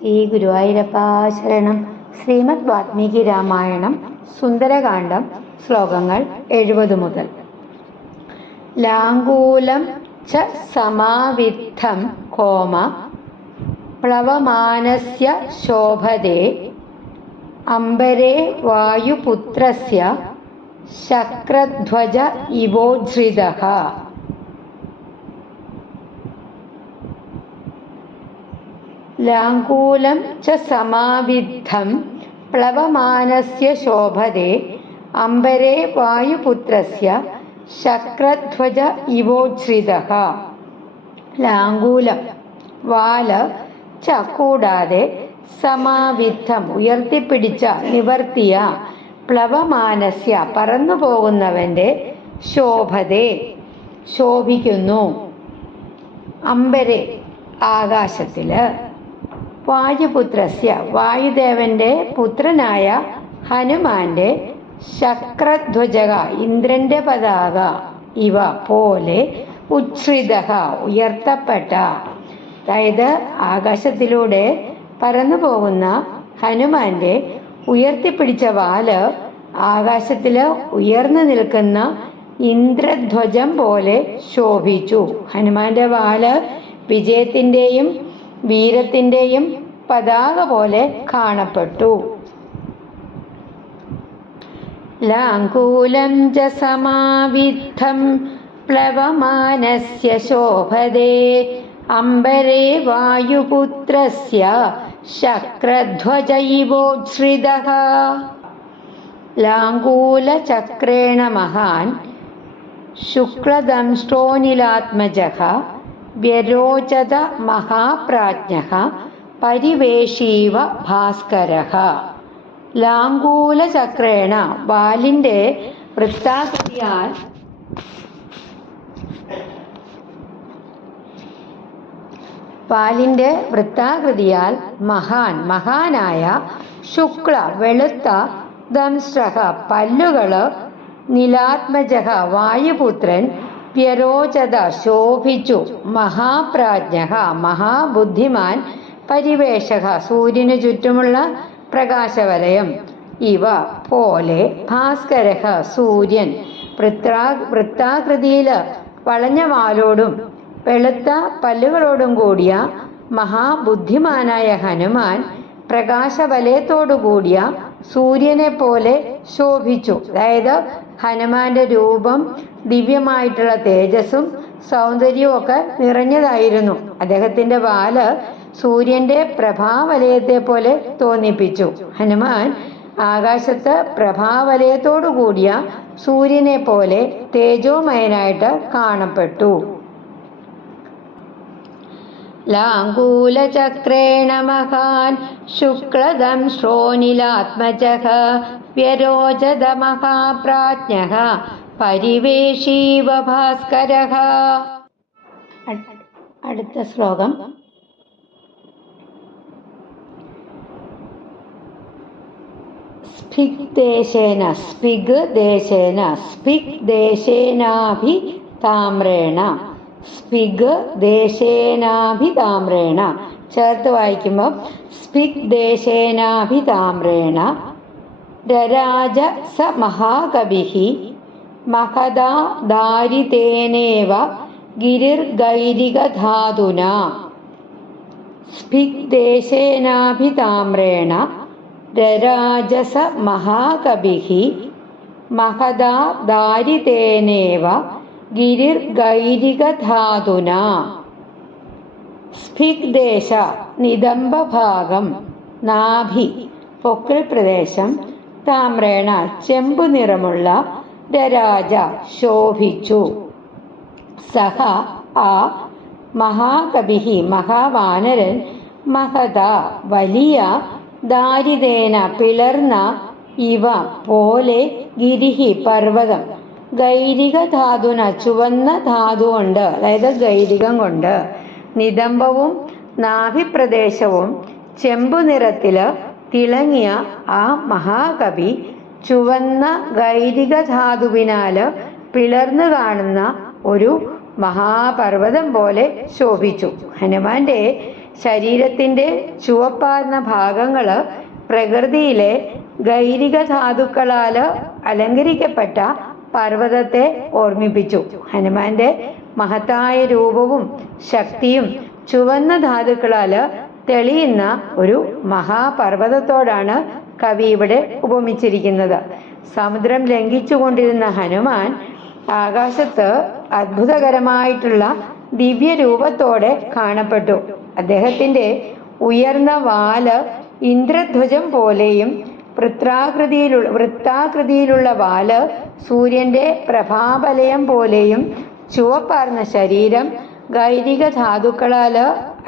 ശ്രീ ഗുരുവായൂരപ്പ ശരണം. ശ്രീമദ് വാൽമീകി രാമായണം സുന്ദരകാന്ഡം ശ്ലോകങ്ങൾ 70 മുതൽ. ലാംഗൂലം ച സമാവിദ്ധം കോമ പ്ലവമാനസ്യ ശോഭതേ അംബരേ വായുപുത്രസ്യ ശക്രധ്വജ ഇവോജ്രിതഃ. ലാംഗൂലം ച സമാവിദ്ധം പ്ലവമാനസ്യ ശോഭതേ അംബരേ വായുപുത്രസ്യ ശക്രധ്വജ ഇവോജ്രിതഃ. ലാംഗൂലം വാല് ച കൂടാതെ സമാവിദ്ധം ഉയർത്തിപ്പിടിച്ച നിവർത്തിയ പ്ലവമാനസ്യ പറന്നു പോകുന്നവന്റെ ശോഭതേ ശോഭിക്കുന്നു അംബരെ ആകാശത്തില് വായുപുത്രസ്യ വായുദേവന്റെ പുത്രനായ ഹനുമാന്റെ ശക്രധ്വജക ഇന്ദ്രന്റെ പതാക ഇവ പോലെ ഉച്ഛ്രിതഃ ഉയർത്തപ്പെട്ട, അതായത് ആകാശത്തിലൂടെ പറന്നു പോകുന്ന ഹനുമാന്റെ ഉയർത്തിപ്പിടിച്ച വാല് ആകാശത്തില് ഉയർന്നു നിൽക്കുന്ന ഇന്ദ്രധ്വജം പോലെ ശോഭിച്ചു. ഹനുമാന്റെ വാല് വിജയത്തിന്റെയും വീരത്തിന്റെയും പതാക പോലെ കാണപ്പെട്ടു. ലാംഗൂലം ച സമാവിദ്ധം പ്ലവമാനസ്യ ശോഭതേ അംബരേ വായുപുത്രസ്യ ശക്രധ്വജ ഇവോജ്രിതഃ. ലാംഗൂലചക്രേണ മഹാൻ ശുക്ലദംഷ്ട്രോനിലാത്മജഃ വ്യരോചത മഹാപ്രാജ്ഞഃ പരിവേഷീവ ഭാസ്കരഃ. ലാംഗൂലചക്രേണ വാലിന്റെ വൃത്താകൃതിയാൽ മഹാനായ ശുക്ല വെളുത്ത ദംഷ്ട്രഃ പല്ലുകള് നിലാത്മജഃ വായുപുത്രൻ വ്യരോചത ശോഭിച്ചു മഹാപ്രാജ്ഞഃ മഹാബുദ്ധിമാൻ പരിവേഷഃ സൂര്യനു ചുറ്റുമുള്ള പ്രകാശവലയം ഇവ പോലെ ഭാസ്കരഃ സൂര്യൻ വൃത്താകൃതിയില് വളഞ്ഞ വാലോടും വെളുത്ത പല്ലുകളോടും കൂടിയ മഹാബുദ്ധിമാനായ ഹനുമാൻ പ്രകാശവലയത്തോടു കൂടിയ സൂര്യനെ പോലെ ശോഭിച്ചു. അതായത് ഹനുമാന്റെ രൂപം ദിവ്യമായിട്ടുള്ള തേജസ്സും സൗന്ദര്യവും ഒക്കെ നിറഞ്ഞതായിരുന്നു. അദ്ദേഹത്തിന്റെ വാല് സൂര്യന്റെ പ്രഭാവലയത്തെ പോലെ തോന്നിപ്പിച്ചു. ഹനുമാൻ ആകാശത്ത് പ്രഭാവലയത്തോടു കൂടിയ സൂര്യനെ പോലെ തേജോമയനായിട്ട് കാണപ്പെട്ടു. ലാംഗൂലചക്രേണ മഹാൻ ശുക്ലദംഷ്ട്രോനിലാത്മജഃ വ്യരോചത മഹാപ്രാജ്ഞഃ പരിവേഷീവ ഭാസ്കരഃ. അടുത്ത ശ്ലോകം. സ്ഫിഗ്ദേശേന സ്ഫിഗ്ദേശേന സ്ഫിഗ്ദേശേനാഭിതാമ്രേണ സ്ഫിഗ്ദേശേനാഭിതാമ്രേണ ചേർത്ത് വായിക്കുമ്പോൾ സ്ഫിഗ്ദേശേനാഭിതാമ്രേണ രരാജ സ മഹാകവിഃ മഹദാ ദാരിതേനേവ ഗിരിർഗൈരികധാതുനാ. സ്ഫിഗ്ദേശേനാഭിതാമ്രേണ രരാജ സ മഹാകവിഃ മഹദാ ദാരിതേനേവ ഗിരിർഗൈരികധാതുനാ. സ്ഫിഗ്ദേശ നിതംബഭാഗം നാഭി പൊക്കിൾ പ്രദേശം താമ്രേണ ചെമ്പു നിറമുള്ള രരാജ ശോഭിച്ചു. സഹ ആ മഹാകവിഃ മഹാവാനരൻ മഹദ വലിയ ദാരിതേന പിളർന്ന ഇവ പോലെ ഗിരിഹി പർവ്വതം ഗൈരികധാതുന ചുവന്ന ധാതു കൊണ്ട്, അതായത് ഗൈരികം കൊണ്ട്, നിതംബവും നാഭിപ്രദേശവും ചെമ്പു നിറത്തില് തിളങ്ങിയ ആ മഹാകവി ചുവന്ന ഗൈരികധാതുവിനാല് പിളർന്നു കാണുന്ന ഒരു മഹാപർവ്വതം പോലെ ശോഭിച്ചു. ഹനുമാന്റെ ശരീരത്തിൻ്റെ ചുവപ്പാർന്ന ഭാഗങ്ങൾ പ്രകൃതിയിലെ ഗൈരിക ധാതുക്കളാൽ അലങ്കരിക്കപ്പെട്ട പർവ്വതത്തെ ഓർമ്മിപ്പിച്ചു. ഹനുമാന്റെ മഹത്തായ രൂപവും ശക്തിയും ചുവന്ന ധാതുക്കളാൽ തെളിയുന്ന ഒരു മഹാപർവ്വതത്തോടാണ് കവി ഇവിടെ ഉപമിച്ചിരിക്കുന്നത്. സമുദ്രം ലംഘിച്ചുകൊണ്ടിരുന്ന ഹനുമാൻ ആകാശത്ത് അത്ഭുതകരമായിട്ടുള്ള ദിവ്യരൂപത്തോടെ കാണപ്പെട്ടു. അദ്ദേഹത്തിൻ്റെ ഉയർന്ന വാല് ഇന്ദ്രധ്വജം പോലെയും വൃത്താകൃതിയിലുള്ള വാല് സൂര്യന്റെ പ്രഭാവലയം പോലെയും ചുവപ്പാർന്ന ശരീരം ഗൈരിക ധാതുക്കളാൽ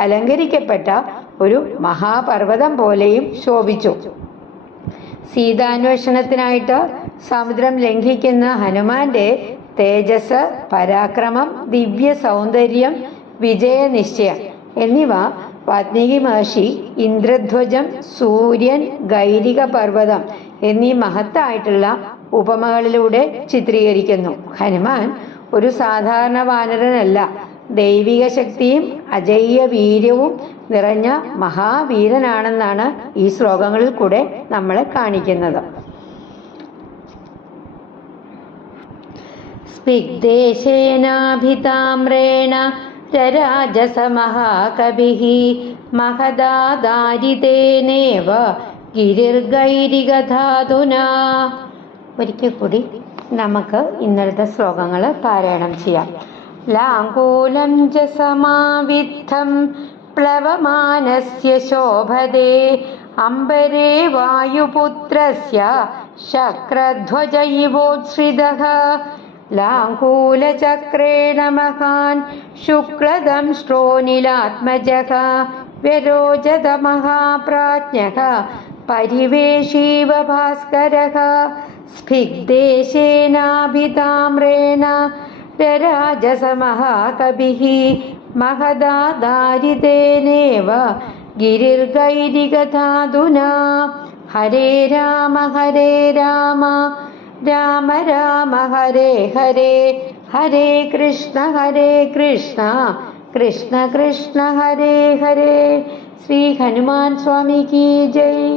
അലങ്കരിക്കപ്പെട്ട ഒരു മഹാപർവ്വതം പോലെയും ശോഭിച്ചു. സീതാന്വേഷണത്തിനായിട്ട് സമുദ്രം ലംഘിക്കുന്ന ഹനുമാന്റെ തേജസ്, പരാക്രമം, ദിവ്യ സൗന്ദര്യം, വിജയനിശ്ചയം എന്നിവ വാത്മീകി മഹർഷി ഇന്ദ്രധ്വജം, സൂര്യൻ, ഗൈരിക പർവ്വതം എന്നീ മഹത്തായിട്ടുള്ള ഉപമകളിലൂടെ ചിത്രീകരിക്കുന്നു. ഹനുമാൻ ഒരു സാധാരണ വാനരനല്ല, ദൈവിക ശക്തിയും അജയ്യ വീര്യവും നിറഞ്ഞ മഹാവീരനാണെന്നാണ് ഈ ശ്ലോകങ്ങളിൽ കൂടെ നമ്മളെ കാണിക്കുന്നത്. സ്പിഗ്ദേശേനാഭിതാമ്രേണ രരാജസമഹാകവിഃ മഹദാദാരിതേനേവ ഗിരിർഗൈരികധാതുനാ. ഒരിക്കൽ കൂടി നമുക്ക് ഇന്നലത്തെ ശ്ലോകങ്ങൾ പാരായണം ചെയ്യാം. ലാംഗൂലം ച സമാവിദ്ധം പ്ലവമാനസ്യ ശോഭതേ അംബരേ വായുപുത്രസ്യ ശക്രധ്വജ ഇവോത്സൃതഃ ലാംഗൂലചക്രേണ മഹാൻ ശുക്ലദംഷ്ട്രോ നിലാത്മജഃ വ്യരോചത മഹാപ്രാജ്ഞഃ പരിവേഷീവ ഭാസ്കരഃ സ്ഫിഗ്ദേശേനാഭിതാമ്രേണ രരാജസമഹാകവിഃ മഹദാദാരിതേനേവ ഗിരിർഗൈരികധാതുനാ. ഹരേ രാമ രാമ രാമ ഹരേ ഹരേ, ഹരേ കൃഷ്ണ കൃഷ്ണ കൃഷ്ണ ഹരേ ഹരേ. ശ്രീ ഹനുമാൻ സ്വാമി കി ജയ്.